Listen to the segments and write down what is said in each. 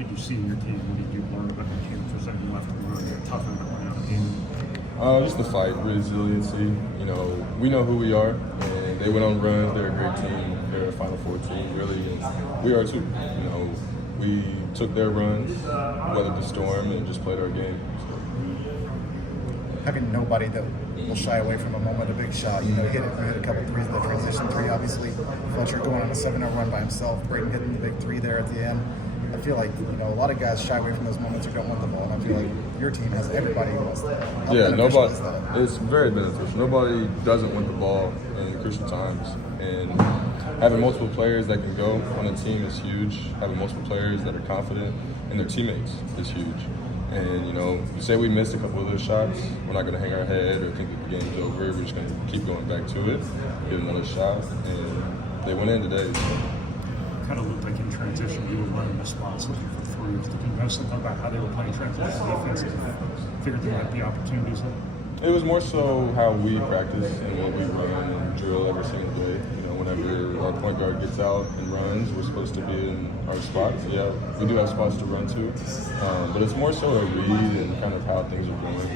did you see in your team? What did you learn about your team? Was there anything left to learn? You're tougher than one out of the game. Just the fight, resiliency. You know, we know who we are, and they went on runs. They're a great team. They're a Final Four team, really, and we are too. You know, we took their runs, weathered the storm, and just played our game. Having nobody that will shy away from a moment, a big shot. You know, he hit a couple threes in the transition three, obviously. Fletcher going on a 7-0 run by himself. Braden hitting the big three there at the end. I feel like, you know, a lot of guys shy away from those moments who don't want the ball, and I feel like your team has everybody who wants that. Yeah, nobody. It's very beneficial. Nobody doesn't want the ball in crucial times, and having multiple players that can go on a team is huge. Having multiple players that are confident in their teammates is huge. And, you know, you say we missed a couple of those shots, we're not going to hang our head or think that the game's over. We're just going to keep going back to it, get another shot, and they went in today. So. Kind of looked like in transition you were running the spots looking for threes. Did you know something about how they were playing transition defense? Figured there might be opportunities there? It was more so how we practice and what we run and drill every single day. You know, whenever our point guard gets out and runs, we're supposed to be in our spots. Yeah, we do have spots to run to, but it's more so a read and kind of how things are going.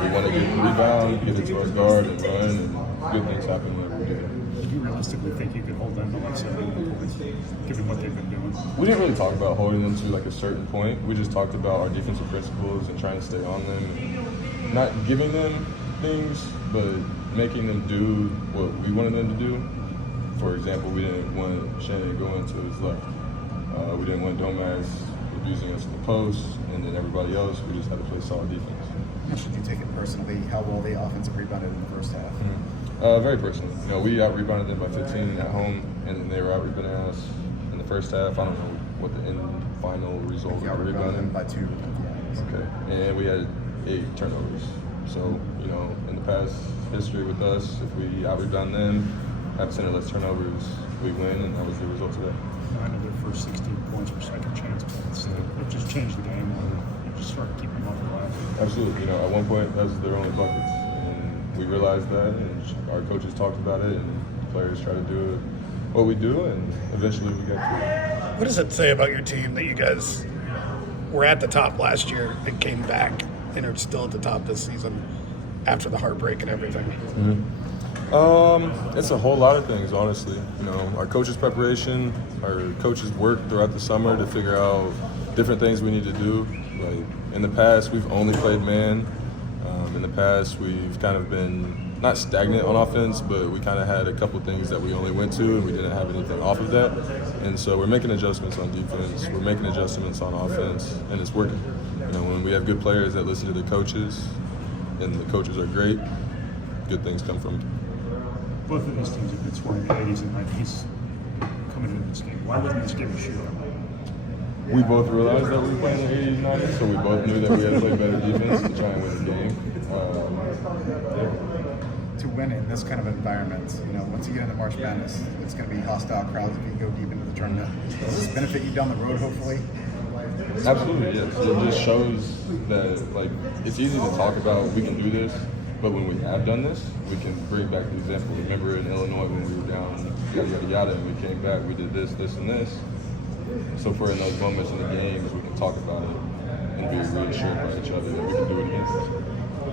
We want to get the rebound, get it to our guard and run, and good things happen whenever we do that. Do you realistically think you could hold them to like 71 points, given what they've been doing? We didn't really talk about holding them to like a certain point. We just talked about our defensive principles and trying to stay on them, and not giving them things, but making them do what we wanted them to do. For example, we didn't want Shannon going to his left. We didn't want Domas abusing us in the post, and then everybody else, we just had to play solid defense. How should you take it personally, how well the offensive rebounded in the first half? Very personal. You know, we out-rebounded them by 15 at home, and then they were out-rebounding us in the first half. I don't know what the end final result of the rebounding. By 2. Okay, and we had 8 turnovers. So, you know, in the past history with us, if we out-rebound them, have 10 or less turnovers, we win, and that was the result today. I know their first 16 points were second chance points. It just changed the game. You just started keeping them off the glass. Absolutely. You know, at one point, that was their only buckets. And we realized that, and our coaches talked about it, and players try to do what we do, and eventually we got to it. What does it say about your team that you guys were at the top last year and came back and are still at the top this season after the heartbreak and everything? It's a whole lot of things, honestly. You know, our coaches' preparation, our coaches' work throughout the summer to figure out different things we need to do. Like in the past, we've only played man. In the past, we've kind of been not stagnant on offense, but we kind of had a couple things that we only went to, and we didn't have anything off of that. And so we're making adjustments on defense. We're making adjustments on offense, and it's working. You know, when we have good players that listen to the coaches, and the coaches are great, good things come from it. Both of these teams have been scoring in the 80s and 90s coming into this game. Why wasn't this game a shootout? We both realized that we were playing in the 80s, 90s, so we both knew that we had to play better defense to try and win the game. To win in this kind of environment, you know, once you get into March Madness, it's going to be hostile crowds if you go deep into the tournament. Does this benefit you down the road, hopefully? Absolutely, yes. It just shows that, like, it's easy to talk about we can do this, but when we have done this, we can bring back the example. Remember in Illinois when we were down, yada, yada, yada, and we came back, we did this, this, and this. So for in those moments in the games, we can talk about it and be reassured by each other that we can do it again.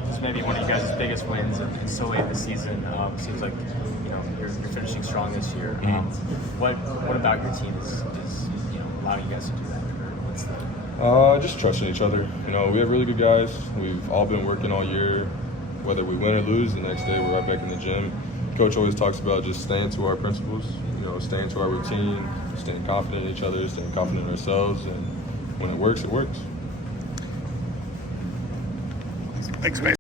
It's maybe one of you guys' biggest wins and so late this season. Seems like you're finishing strong this year. What about your team is allowing you guys to do that? Or what's the just trusting each other. You know, we have really good guys. We've all been working all year. Whether we win or lose, the next day we're right back in the gym. Coach always talks about just staying to our principles. You know, staying to our routine, staying confident in each other, staying confident in ourselves, and when it works, it works. Thanks, man.